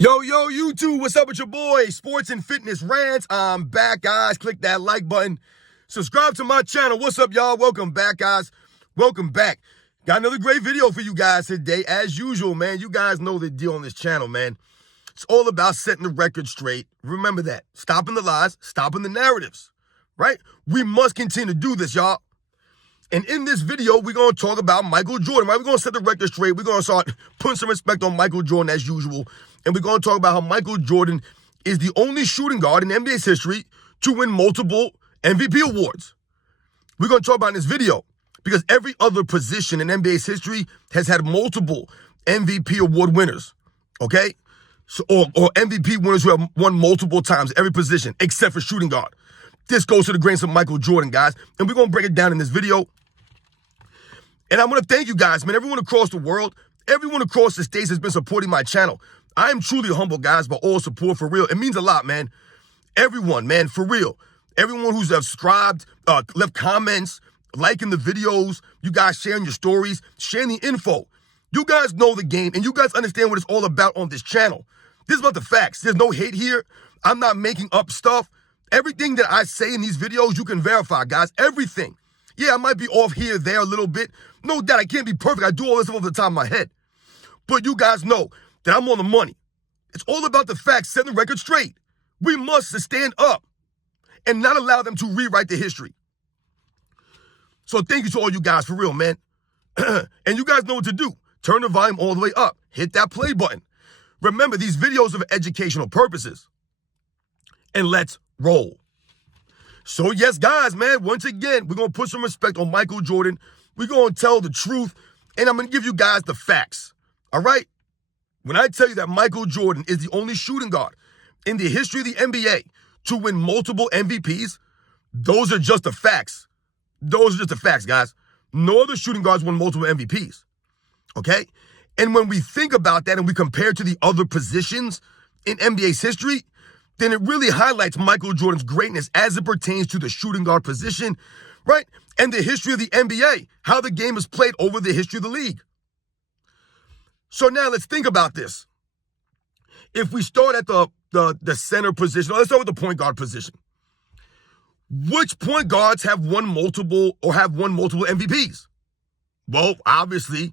Yo, YouTube, what's up with your boy? Sports and Fitness Rants. I'm back, guys. Click that like button. Subscribe to my channel. What's up, y'all? Welcome back, guys. Welcome back. Got another great video for you guys today. As usual, man, you guys know the deal on this channel, man. It's all about setting the record straight. Remember that. Stopping the lies, stopping the narratives, right? We must continue to do this, y'all. And in this video, we're going to talk about Michael Jordan, right? We're going to set the record straight. We're going to start putting some respect on Michael Jordan as usual. And we're going to talk about how Michael Jordan is the only shooting guard in NBA's history to win multiple MVP awards. We're going to talk about in this video because every other position in NBA's history has had multiple MVP award winners, okay? So, or MVP winners who have won multiple times, every position, except for shooting guard. This goes to the greatness of Michael Jordan, guys. And we're going to break it down in this video. And I'm going to thank you guys, man. Everyone across the world, everyone across the states has been supporting my channel. I am truly humbled, guys, by all support, for real. It means a lot, man. Everyone, man, for real. Everyone who's subscribed, left comments, liking the videos, you guys sharing your stories, sharing the info. You guys know the game, and you guys understand what it's all about on this channel. This is about the facts. There's no hate here. I'm not making up stuff. Everything that I say in these videos, you can verify, guys. Everything. Yeah, I might be off here, there a little bit. No doubt, I can't be perfect. I do all this stuff off the top of my head. But you guys know that I'm on the money. It's all about the facts, setting the record straight. We must stand up and not allow them to rewrite the history. So thank you to all you guys, for real, man. And you guys know what to do. Turn the volume all the way up. Hit that play button. Remember, these videos are for educational purposes. And let's roll. So yes, guys, man, once again, we're going to put some respect on Michael Jordan. We're going to tell the truth, and I'm going to give you guys the facts, all right? When I tell you that Michael Jordan is the only shooting guard in the history of the NBA to win multiple MVPs, those are just the facts. Those are just the facts, guys. No other shooting guards won multiple MVPs, okay? And when we think about that and we compare to the other positions in NBA's history, then it really highlights Michael Jordan's greatness as it pertains to the shooting guard position, right? And the history of the NBA, how the game is played over the history of the league. So now let's think about this. If we start at the center position, let's start with the point guard position. Which point guards have won multiple MVPs? Well, obviously,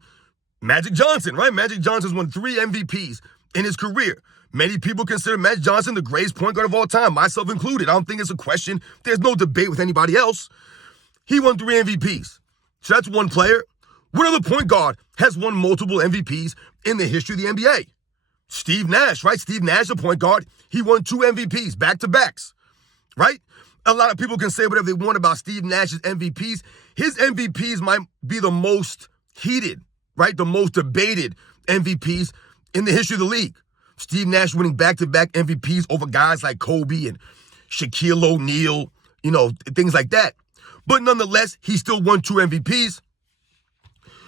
Magic Johnson, right? Magic Johnson's won 3 MVPs in his career. Many people consider Magic Johnson the greatest point guard of all time, myself included. I don't think it's a question. There's no debate with anybody else. He won 3 MVPs. So that's one player. What other point guard has won multiple MVPs in the history of the NBA? Steve Nash, right? Steve Nash, the point guard, he won 2 MVPs, back-to-backs, right? A lot of people can say whatever they want about Steve Nash's MVPs. His MVPs might be the most heated, right? The most debated MVPs in the history of the league. Steve Nash winning back-to-back MVPs over guys like Kobe and Shaquille O'Neal, you know, things like that. But nonetheless, he still won 2 MVPs.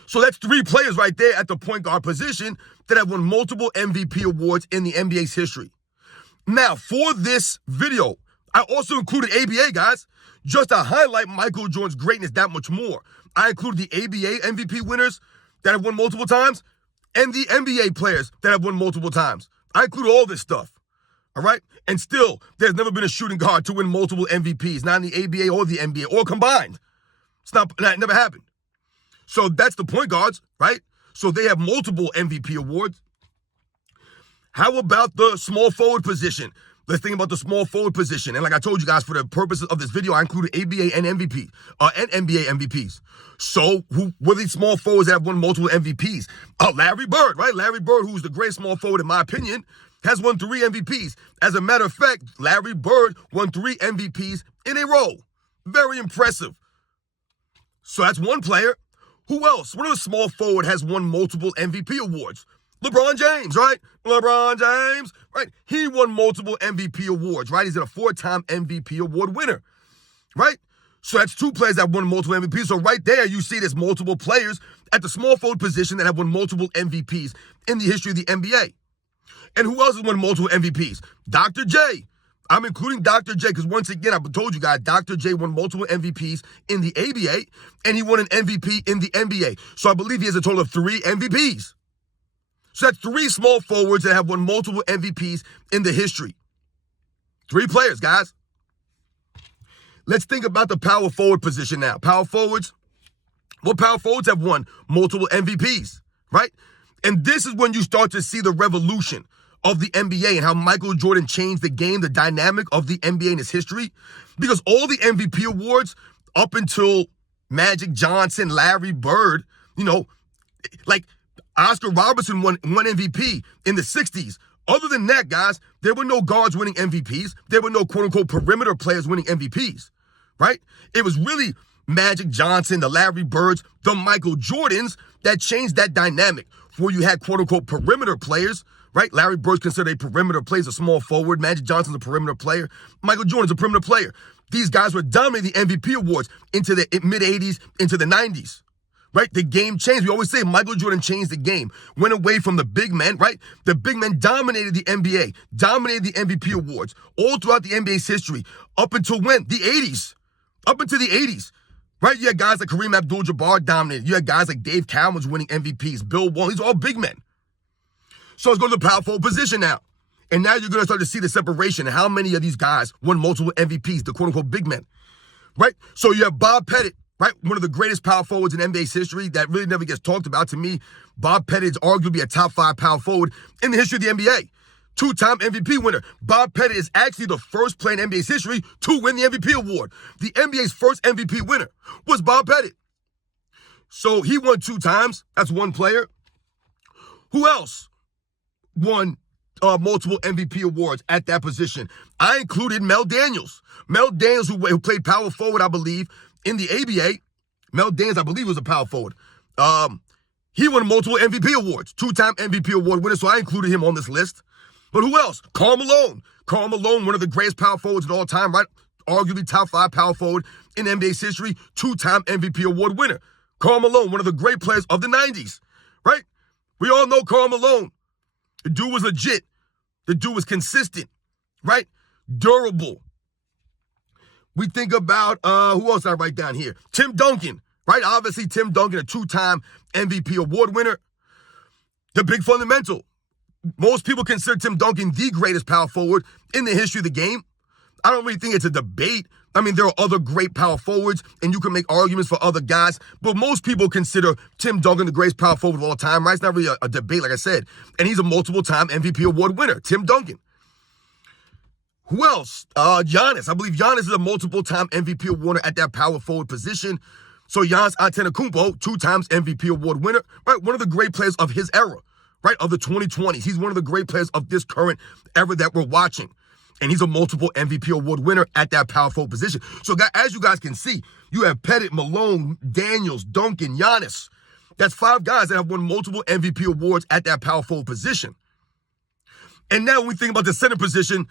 So that's 3 players right there at the point guard position that have won multiple MVP awards in the NBA's history. Now, for this video, I also included ABA, guys, just to highlight Michael Jordan's greatness that much more. I included the ABA MVP winners that have won multiple times and the NBA players that have won multiple times. I include all this stuff, all right? And still, there's never been a shooting guard to win multiple MVPs, not in the ABA or the NBA, or combined. That never happened. So that's the point guards, right? So they have multiple MVP awards. How about the small forward position? Let's think about the small forward position. And like I told you guys, for the purposes of this video, I included ABA and MVP, and NBA MVPs. So who were these small forwards that have won multiple MVPs? Larry Bird, right? Larry Bird, who's the greatest small forward in my opinion, has won 3 MVPs. As a matter of fact, Larry Bird won 3 MVPs in a row. Very impressive. So that's one player. Who else? What other small forward has won multiple MVP awards? LeBron James, right? LeBron James, right? He won multiple MVP awards, right? He's a 4-time MVP award winner, right? So that's 2 players that won multiple MVPs. So right there, you see there's multiple players at the small forward position that have won multiple MVPs in the history of the NBA. And who else has won multiple MVPs? Dr. J. I'm including Dr. J because once again, I've told you guys, Dr. J won multiple MVPs in the ABA and he won an MVP in the NBA. So I believe he has a total of 3 MVPs. So that's 3 small forwards that have won multiple MVPs in the history. 3 players, guys. Let's think about the power forward position now. Power forwards. What power forwards have won multiple MVPs, right? And this is when you start to see the revolution of the NBA and how Michael Jordan changed the game, the dynamic of the NBA in its history. Because all the MVP awards up until Magic Johnson, Larry Bird, like Oscar Robertson won MVP in the 60s. Other than that, guys, there were no guards winning MVPs. There were no quote-unquote perimeter players winning MVPs, right? It was really Magic Johnson, the Larry Birds, the Michael Jordans that changed that dynamic where you had quote-unquote perimeter players, right? Larry Bird's considered a perimeter player, a small forward. Magic Johnson's a perimeter player. Michael Jordan's a perimeter player. These guys were dominating the MVP awards into the mid-'80s, into the 90s, right? The game changed. We always say Michael Jordan changed the game, went away from the big men, right? The big men dominated the NBA, dominated the MVP awards all throughout the NBA's history up until when? The 80s. Up until the 80s. Right? You had guys like Kareem Abdul-Jabbar dominated. You had guys like Dave Cowens winning MVPs, Bill Walton. These are all big men. So let's go to the power forward position now. And now you're going to start to see the separation and how many of these guys won multiple MVPs, the quote-unquote big men. Right? So you have Bob Pettit, right? One of the greatest power forwards in NBA's history that really never gets talked about. To me, Bob Pettit is arguably a top 5 power forward in the history of the NBA. 2-time MVP winner. Bob Pettit is actually the first player in NBA's history to win the MVP award. The NBA's first MVP winner was Bob Pettit. So he won 2 times. That's one player. Who else won multiple MVP awards at that position? I included Mel Daniels. Mel Daniels, who played power forward, I believe, in the ABA. Mel Daniels, I believe, was a power forward. He won multiple MVP awards. 2-time MVP award winner, so I included him on this list. But who else? Karl Malone. Karl Malone, one of the greatest power forwards of all time, right? Arguably top 5 power forward in NBA's history, 2-time MVP award winner. Karl Malone, one of the great players of the 90s, right? We all know Karl Malone. The dude was legit. The dude was consistent, right? Durable. We think about, who else I write down here? Tim Duncan, right? Obviously, Tim Duncan, a 2-time MVP award winner. The big fundamental. Most people consider Tim Duncan the greatest power forward in the history of the game. I don't really think it's a debate. I mean, there are other great power forwards, and you can make arguments for other guys, but most people consider Tim Duncan the greatest power forward of all time, right? It's not really a debate, like I said. And he's a multiple-time MVP award winner, Tim Duncan. Who else? Giannis. I believe Giannis is a multiple-time MVP award winner at that power forward position. So Giannis Antetokounmpo, 2 times MVP award winner, right? One of the great players of his era. Right, of the 2020s. He's one of the great players of this current era that we're watching. And he's a multiple MVP award winner at that power forward position. So as you guys can see, you have Pettit, Malone, Daniels, Duncan, Giannis. That's 5 guys that have won multiple MVP awards at that power forward position. And now when we think about the center position,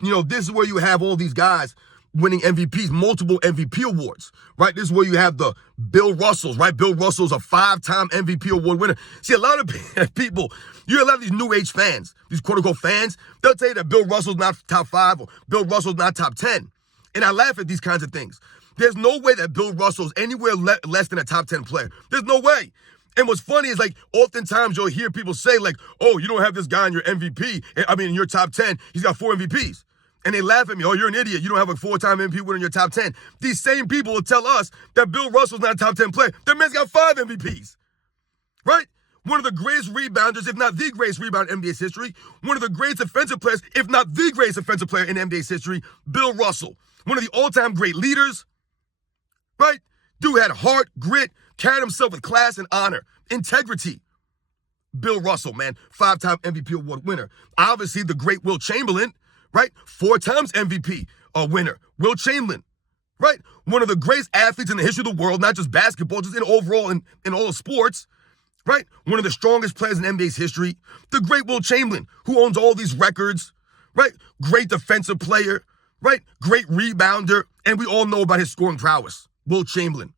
this is where you have all these guys winning MVPs, multiple MVP awards, right? This is where you have the Bill Russells, right? Bill Russell's a 5-time MVP award winner. See, a lot of people, you have a lot of these new age fans, these quote-unquote fans, they'll tell you that Bill Russell's not top 5 or Bill Russell's not top 10. And I laugh at these kinds of things. There's no way that Bill Russell's anywhere less than a top 10 player. There's no way. And what's funny is, like, oftentimes you'll hear people say, like, oh, you don't have this guy in your MVP. In your top 10. He's got 4 MVPs. And they laugh at me, oh, you're an idiot. You don't have a 4-time MVP winner in your top 10. These same people will tell us that Bill Russell's not a top 10 player. That man's got 5 MVPs, right? One of the greatest rebounders, if not the greatest rebounder in NBA's history. One of the greatest offensive players, if not the greatest offensive player in NBA's history, Bill Russell. One of the all-time great leaders, right? Dude had heart, grit, carried himself with class and honor, integrity. Bill Russell, man, 5-time MVP award winner. Obviously, the great Wilt Chamberlain, right? 4 times MVP winner. Wilt Chamberlain, right? One of the greatest athletes in the history of the world, not just basketball, just in overall in all of sports, right? One of the strongest players in NBA's history. The great Wilt Chamberlain, who owns all these records, right? Great defensive player, right? Great rebounder, and we all know about his scoring prowess. Wilt Chamberlain.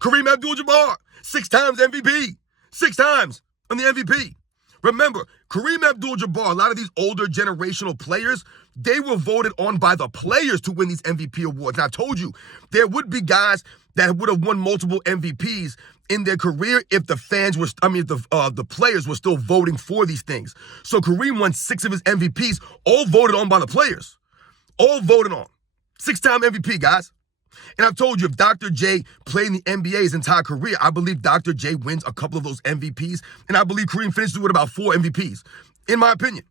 Kareem Abdul-Jabbar, 6 times MVP. 6 times on the MVP. Remember, Kareem Abdul-Jabbar, a lot of these older generational players, they were voted on by the players to win these MVP awards. And I told you, there would be guys that would have won multiple MVPs in their career if the fans were, if the players were still voting for these things. So Kareem won 6 of his MVPs, all voted on by the players. All voted on. 6-time MVP, guys. And I've told you, if Dr. J played in the NBA his entire career, I believe Dr. J wins a couple of those MVPs, and I believe Kareem finishes with about 4 MVPs, in my opinion.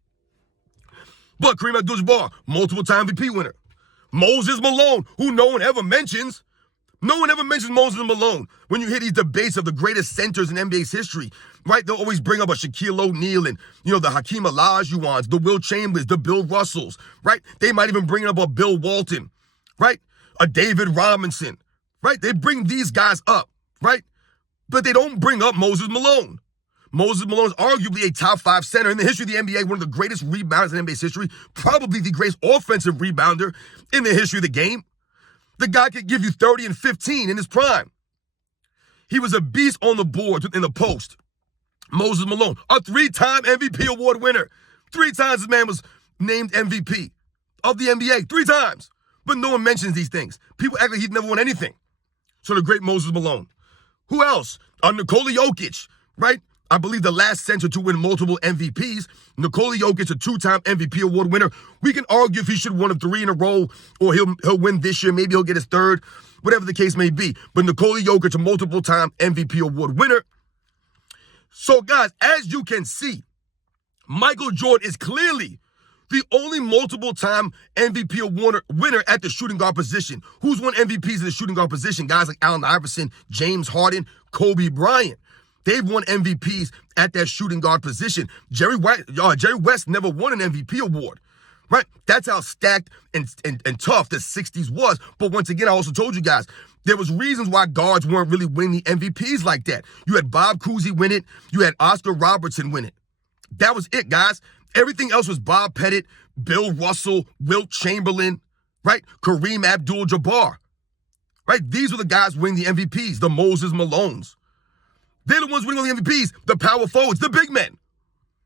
But Kareem Abdul-Jabbar, multiple-time MVP winner. Moses Malone, who no one ever mentions. No one ever mentions Moses Malone. When you hear these debates of the greatest centers in NBA's history, right? They'll always bring up a Shaquille O'Neal and, the Hakeem Olajuwons, the Will Chamberlains, the Bill Russells, right? They might even bring up a Bill Walton, right? A David Robinson, right? They bring these guys up, right? But they don't bring up Moses Malone. Moses Malone is arguably a top 5 center in the history of the NBA, one of the greatest rebounders in NBA's history, probably the greatest offensive rebounder in the history of the game. The guy could give you 30 and 15 in his prime. He was a beast on the board in the post. Moses Malone, a 3-time MVP award winner. 3 times this man was named MVP of the NBA. 3 times. But no one mentions these things. People act like he'd never won anything. So the great Moses Malone. Who else? Nikola Jokic, right? I believe the last center to win multiple MVPs. Nikola Jokic, a 2-time MVP award winner. We can argue if he should have won 3 in a row or he'll win this year. Maybe he'll get his 3rd, whatever the case may be. But Nikola Jokic, a multiple-time MVP award winner. So, guys, as you can see, Michael Jordan is clearly the only multiple-time MVP award winner at the shooting guard position. Who's won MVPs in the shooting guard position? Guys like Allen Iverson, James Harden, Kobe Bryant. They've won MVPs at that shooting guard position. Jerry West never won an MVP award, right? That's how stacked and tough the 60s was. But once again, I also told you guys, there was reasons why guards weren't really winning the MVPs like that. You had Bob Cousy win it. You had Oscar Robertson win it. That was it, guys. Everything else was Bob Pettit, Bill Russell, Wilt Chamberlain, right? Kareem Abdul-Jabbar, right? These were the guys winning the MVPs, the Moses Malones. They're the ones winning all the MVPs, the power forwards, the big men.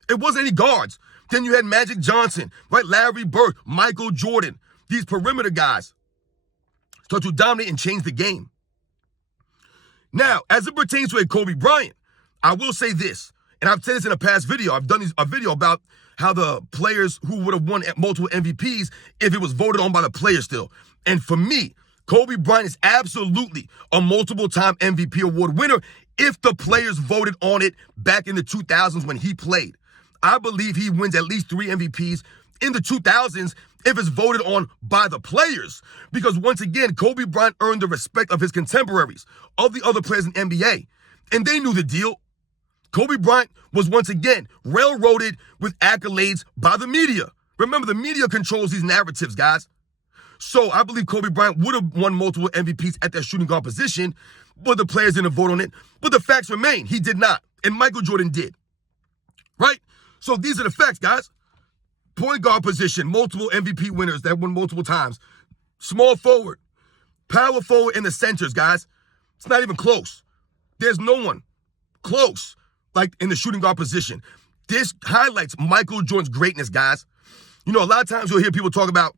It wasn't any guards. Then you had Magic Johnson, right? Larry Bird, Michael Jordan. These perimeter guys start to dominate and change the game. Now, as it pertains to a Kobe Bryant, I will say this, and I've said this in a past video. I've done a video about how the players who would have won multiple MVPs if it was voted on by the players still. And for me, Kobe Bryant is absolutely a multiple-time MVP award winner if the players voted on it back in the 2000s when he played. I believe he wins at least 3 MVPs in the 2000s if it's voted on by the players. Because once again, Kobe Bryant earned the respect of his contemporaries, of the other players in the NBA. And they knew the deal. Kobe Bryant was once again railroaded with accolades by the media. Remember, the media controls these narratives, guys. So I believe Kobe Bryant would have won multiple MVPs at that shooting guard position, but the players didn't vote on it. But the facts remain, he did not. And Michael Jordan did. Right? So these are the facts, guys. Point guard position, multiple MVP winners that won multiple times. Small forward, power forward in the centers, guys. It's not even close. There's no one close like in the shooting guard position. This highlights Michael Jordan's greatness, guys. A lot of times you'll hear people talk about,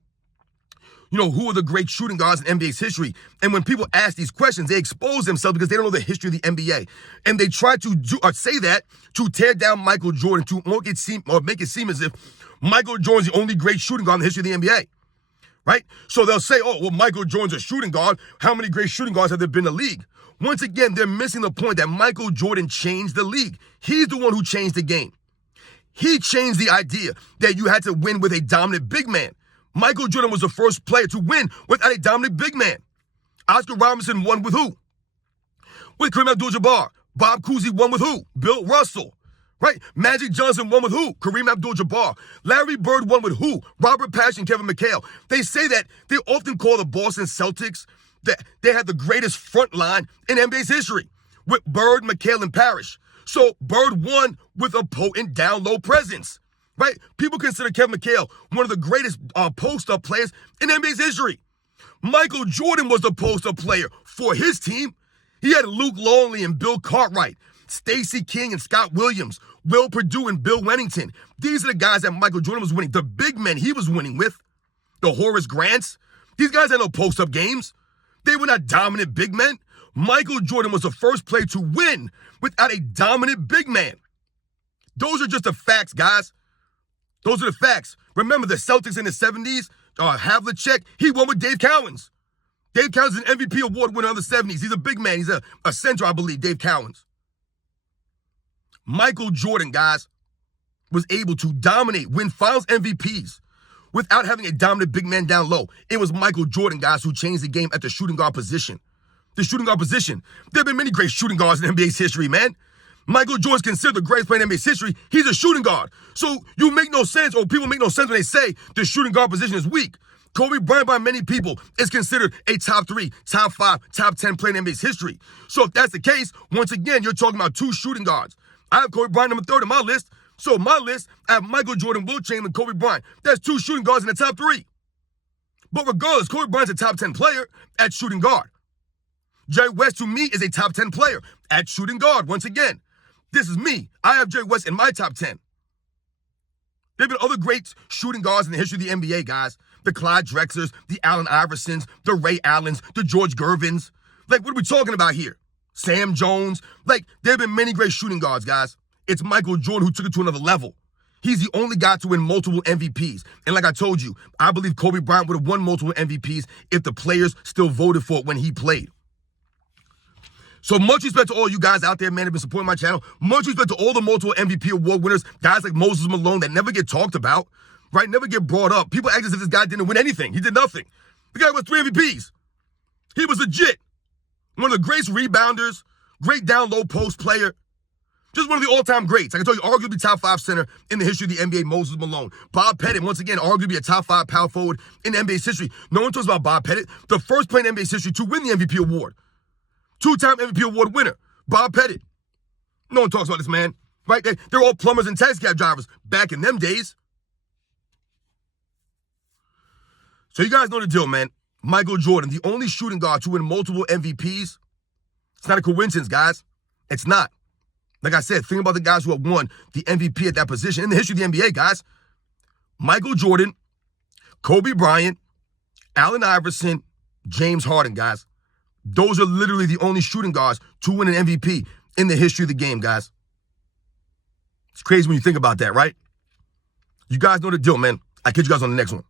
who are the great shooting guards in NBA's history? And when people ask these questions, they expose themselves because they don't know the history of the NBA. And they try to say that to tear down Michael Jordan, to make it seem as if Michael Jordan's the only great shooting guard in the history of the NBA, right? So they'll say, Michael Jordan's a shooting guard. How many great shooting guards have there been in the league? Once again, they're missing the point that Michael Jordan changed the league. He's the one who changed the game. He changed the idea that you had to win with a dominant big man. Michael Jordan was the first player to win without a dominant big man. Oscar Robinson won with who? With Kareem Abdul-Jabbar. Bob Cousy won with who? Bill Russell. Right? Magic Johnson won with who? Kareem Abdul-Jabbar. Larry Bird won with who? Robert Parrish and Kevin McHale. They say that they often call the Boston Celtics that they had the greatest front line in NBA's history with Bird, McHale, and Parrish. So Bird won with a potent down-low presence. Right? People consider Kevin McHale one of the greatest post-up players in NBA's history. Michael Jordan was the post-up player for his team. He had Luke Longley and Bill Cartwright, Stacey King and Scott Williams, Will Perdue and Bill Wennington. These are the guys that Michael Jordan was winning. The big men he was winning with. The Horace Grants. These guys had no post-up games. They were not dominant big men. Michael Jordan was the first player to win without a dominant big man. Those are just the facts, guys. Those are the facts. Remember the Celtics in the 70s? Havlicek, he won with Dave Cowens. Dave Cowens is an MVP award winner in the 70s. He's a big man. He's a center, I believe, Dave Cowens. Michael Jordan, guys, was able to dominate, win finals MVPs without having a dominant big man down low. It was Michael Jordan, guys, who changed the game at the shooting guard position. The shooting guard position. There have been many great shooting guards in NBA's history, man. Michael Jordan's considered the greatest player in NBA's history. He's a shooting guard. So you make no sense, or people make no sense when they say the shooting guard position is weak. Kobe Bryant, by many people, is considered a top 3, top 5, top 10 player in NBA's history. So if that's the case, once again, you're talking about 2 shooting guards. I have Kobe Bryant number 3 on my list. So my list, I have Michael Jordan, Wilt Chamberlain, Kobe Bryant. That's 2 shooting guards in the top 3. But regardless, Kobe Bryant's a top 10 player at shooting guard. Jerry West, to me, is a top 10 player at shooting guard. Once again, this is me. I have Jerry West in my top 10. There have been other great shooting guards in the history of the NBA, guys. The Clyde Drexlers, the Allen Iversons, the Ray Allens, the George Gervins. Like, what are we talking about here? Sam Jones. Like, there have been many great shooting guards, guys. It's Michael Jordan who took it to another level. He's the only guy to win multiple MVPs. And like I told you, I believe Kobe Bryant would have won multiple MVPs if the players still voted for it when he played. So much respect to all you guys out there, man, that have been supporting my channel. Much respect to all the multiple MVP award winners, guys like Moses Malone that never get talked about, right? Never get brought up. People act as if this guy didn't win anything. He did nothing. The guy was 3 MVPs. He was legit. One of the greatest rebounders, great down low post player. Just one of the all-time greats. I can tell you, arguably top 5 center in the history of the NBA, Moses Malone. Bob Pettit, once again, arguably a top 5 power forward in NBA's history. No one talks about Bob Pettit, the first player in NBA's history to win the MVP award. 2-time MVP award winner, Bob Pettit. No one talks about this, man. Right? They're all plumbers and taxi cab drivers back in them days. So you guys know the deal, man. Michael Jordan, the only shooting guard to win multiple MVPs. It's not a coincidence, guys. It's not. Like I said, think about the guys who have won the MVP at that position in the history of the NBA, guys. Michael Jordan, Kobe Bryant, Allen Iverson, James Harden, guys. Those are literally the only shooting guards to win an MVP in the history of the game, guys. It's crazy when you think about that, right? You guys know the deal, man. I'll catch you guys on the next one.